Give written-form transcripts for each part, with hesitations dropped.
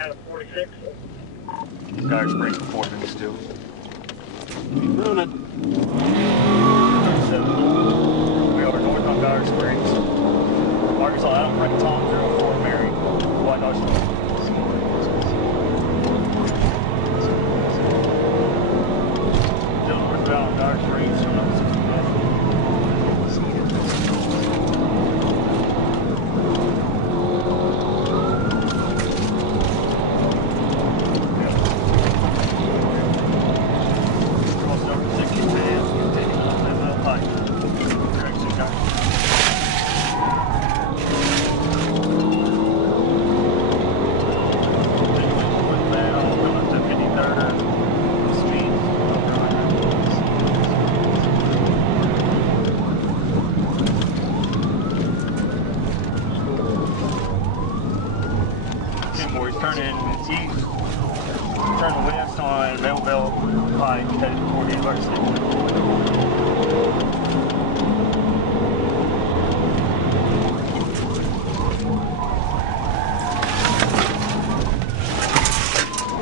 Out of 46. Dire Springs reporting still. Keep running. So, we are north on Dire Springs. Arkansas Island, right Tom 04 Mary. White Dodge. Still northbound Dire Springs, still number 65. Turn west on Melville Pike, headed toward the University.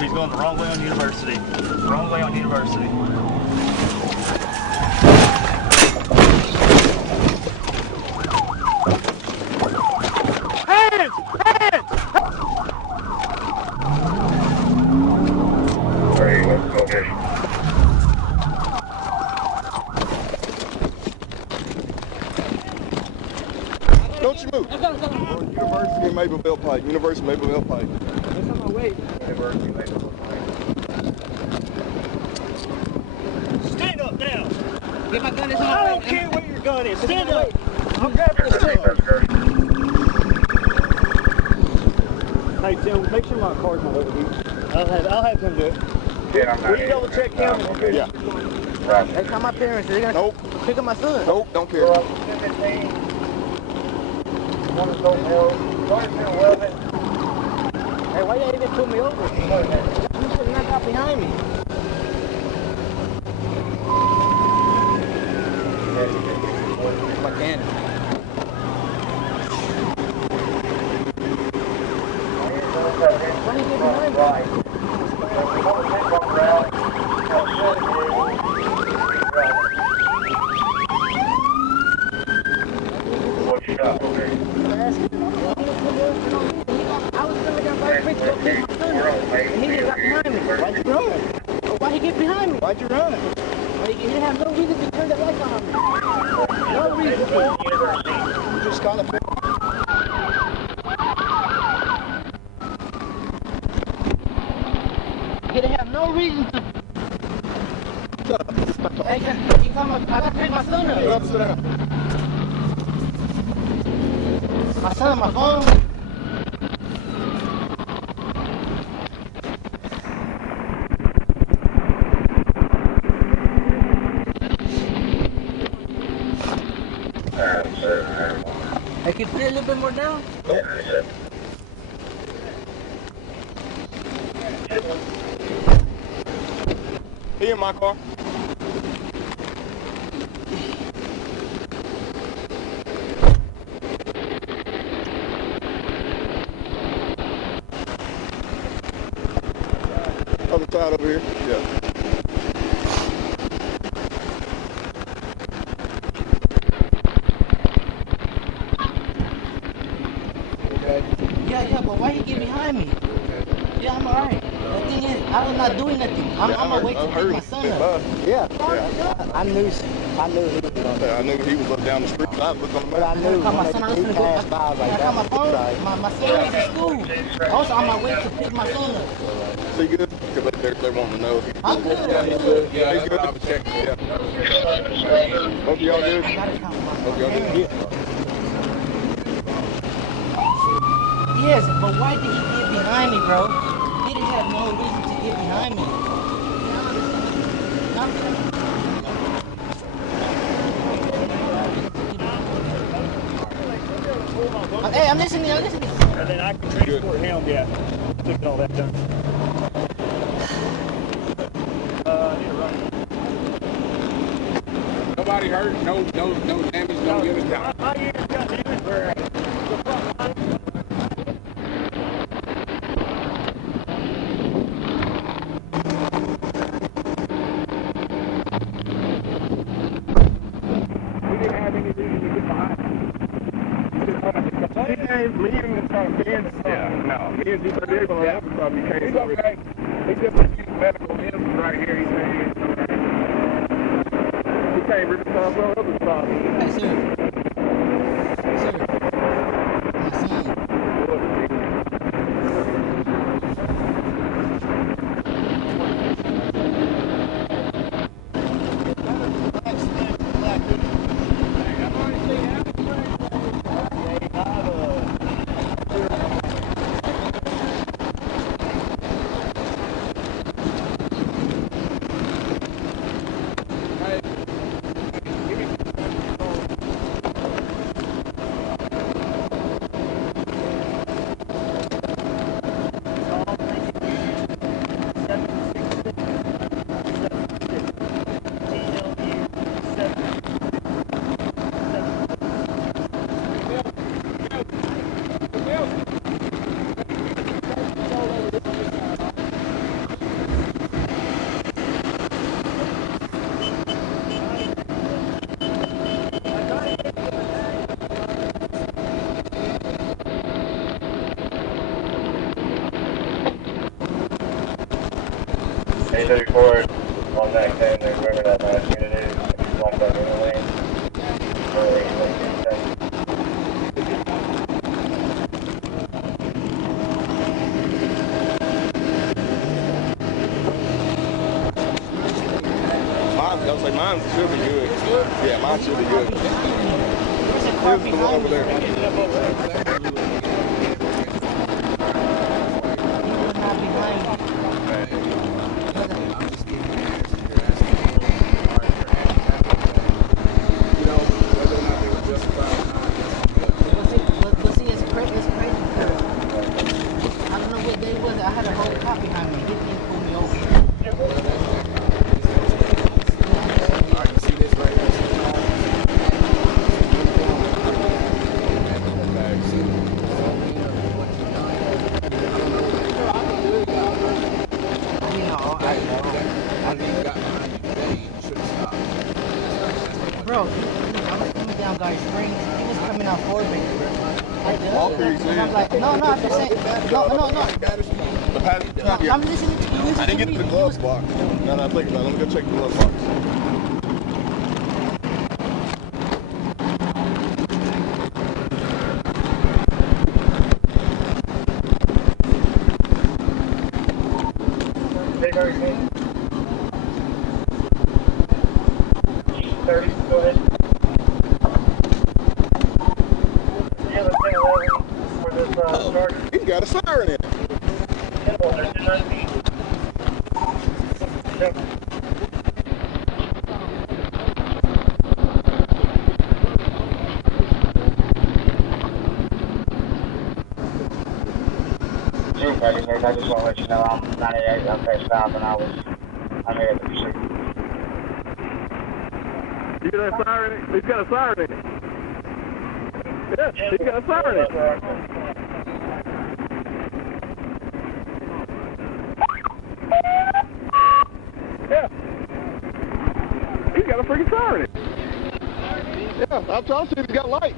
He's going the wrong way on University. Wrong way on University. Hands! Hands! Okay. Don't you move. University of Mapleville Pike. University of Mapleville Pike. It's on my way. University of Mapleville Pike. Stand up now! Get my gun, it's on I my way. don't care where your gun is. Stand up! I'm grabbing this truck. Hey Tim, make sure my car's not over here. I'll have him do it. Yeah, I'm not. Will you double check him? Yeah. Right. Hey, call my parents. They're gonna pick up my son. Nope, don't care. Hey, Hey, why you even pull me over? You should knock out behind me. My cannon. Why you get behind me? What you got over there? I was coming down by the bridge to go pick my son up, and he just got behind me. Why'd you run? Why'd he get behind me? Why'd you run? Well, he didn't have no reason to turn the lights on me. No reason. You just kind of. He didn't have no reason to. Hey, he come up. I got to pick my son up. Sit down. My son, my phone. Hey, can you put it a little bit more down? He in my car. Other side over here. Yeah. Yeah, but why you get behind me? Yeah, I'm alright. The thing is, I was not doing nothing. I'm on my way to pick my son up. Yeah. I knew he was I knew he was up down the street. I looked on the But I knew my son, I was gonna go. I got my phone. My son was in school. I was on my way to pick my son up. Is he good? Because they're wanting to know. I'm good. Yeah, he's good. Yeah, he's good. Yeah. Hope y'all good. I gotta count my Hope y'all good. Yeah. Yes, but why did he get behind me, bro? He didn't have no reason to get behind me. Hey, I'm listening. And then I can transport him, yeah. Look at all that done. I need to run. Nobody hurt, no damage, no unit count. My unit got damaged. He came, me and G38 on the other side, he came. He's okay. He's just a few medical bills right here. He's saying he's okay. He came every time on the other side. Hey, sir. Sir. My son. A34 on that day, whoever that last unit is, if you want that in the lane, Mine should be good. Yeah, mine should be good. There's a car behind over there. Not behind. I had a whole cop behind me. He didn't pull me over. Alright, you see this right here? Bro, I was coming down Guy Springs. He was coming out Forbin. And I'm like, no, I'm just saying. No. I'm listening to you. I didn't get to the glove box. No, think about it. Let me go check the glove box. Interrogation. 30, go ahead. You have a 1011 for this charge? He's got a siren in it. I just want to let you know I'm 98, I'm past 5 and I'm here at the pursuit. You got a siren in it? He's got a siren in it. Yeah, he's got a siren in it. Yeah. He's got a freaking siren in it. Yeah, I'm trying to see if he's got lights.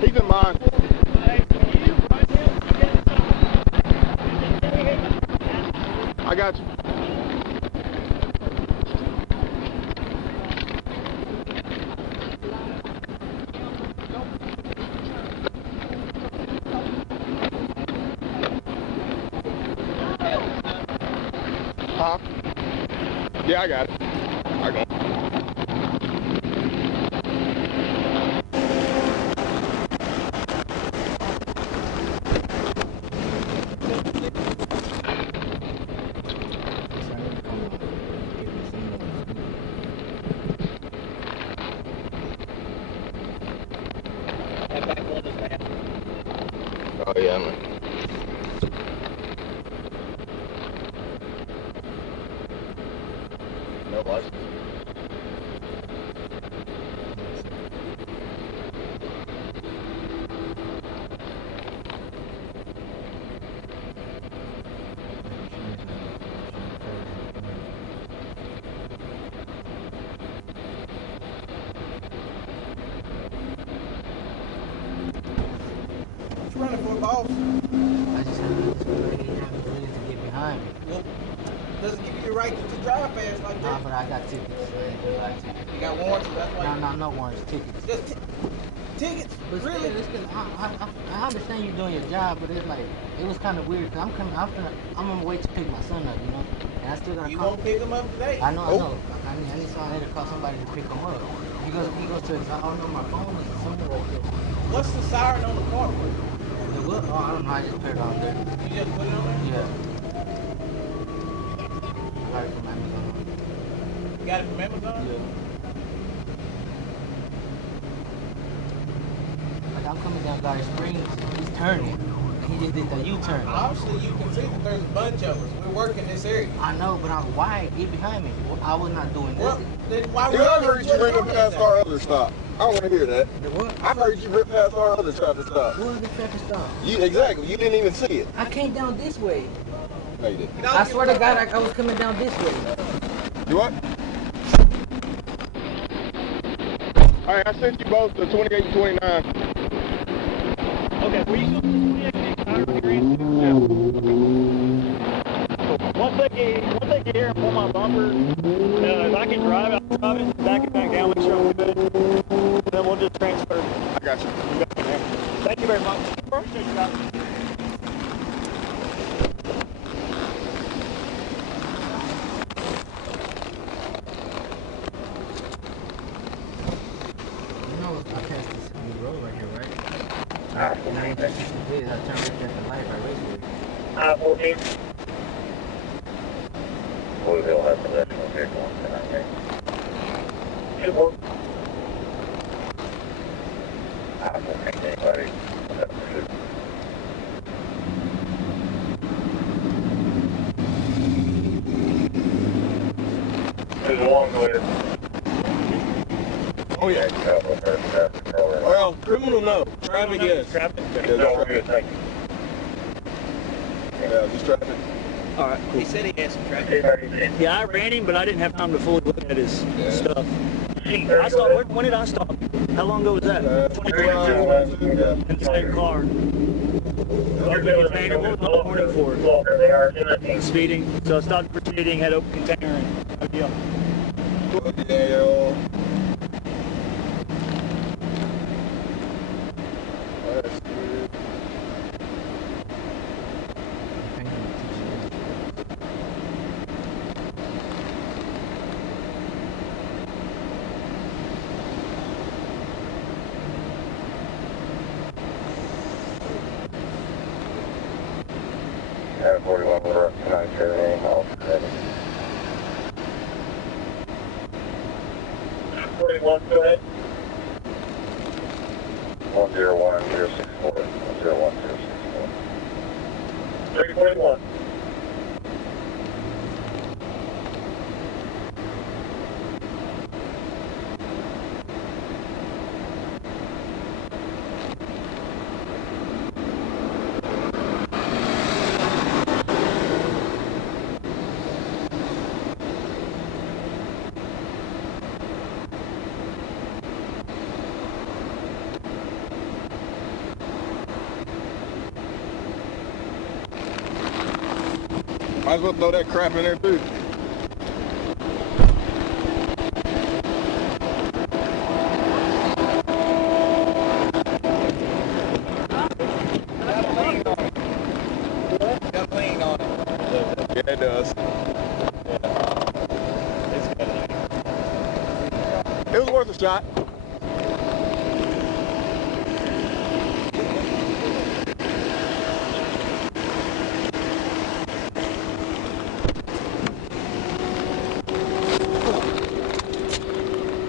He's in mine. I got you. Huh? Yeah, I got it. I got it. Oh yeah, man. No license. off. I just have to get behind me. Well, doesn't give you the right to drive fast like Nah, that. but I got tickets. I got tickets. You got warrants, so that's why. No warrants, tickets. Just tickets. But Really? still, it's 'cause I understand you doing your job, but it's like it was kind of weird. Cause I'm on my way to pick my son up, you know, and I still gotta You call. won't pick them up today. I know. I need somebody to call somebody to pick him up. He goes to his. I don't know, my phone is somewhere right there. What's the siren on the car for? The what? Oh, I don't know. I just put it on there. You just put it on there? Yeah. I got it from Amazon. You got it from Amazon? Yeah. Like I'm coming down Garden Springs, he's turning. He just did the U-turn. Obviously, you can see that there's a bunch of us. We work in this area. I know, but why? Get behind me. Well, I was not doing Well, nothing. then why Dude, I heard you ran past our other stop. I don't want to hear that. The what? I heard you rip past our other traffic stop. What was the traffic stop? Exactly. You didn't even see it. I came down this way. No, you didn't. I swear to God, I was coming down this way. You what? All right, I sent you both the 28 and 29. Okay, will you yeah. Once they get here and pull my bumper, if I can drive, I'll drive it, back it back down, make sure I'm good. Then we'll just transfer. I got you. Thank you very much. Appreciate you guys. You know, I passed this new road right here, right? And I turned right at the light by Raceway. I-14. Louisville has possession of vehicle on 1098. I-14, anybody? There's a long way to... Oh, yeah. Well, criminal, no. Traffic, yes. Traffic. No, good, thank you. Yeah, just traffic. All right. He said he had some traffic. Yeah, I ran him, but I didn't have time to fully look at his stuff. I stopped. When did I stop? How long ago was that? 24 in the same car. Open container. What was my warning for? Speeding. So I stopped for speeding, had open container, and no deal. Yeah. That's good. At 41, we're up tonight, everything else. 41, go ahead. 101064. 10164. 341. Might as well throw that crap in there too. Got lean on it. Yeah, it does. It was worth a shot.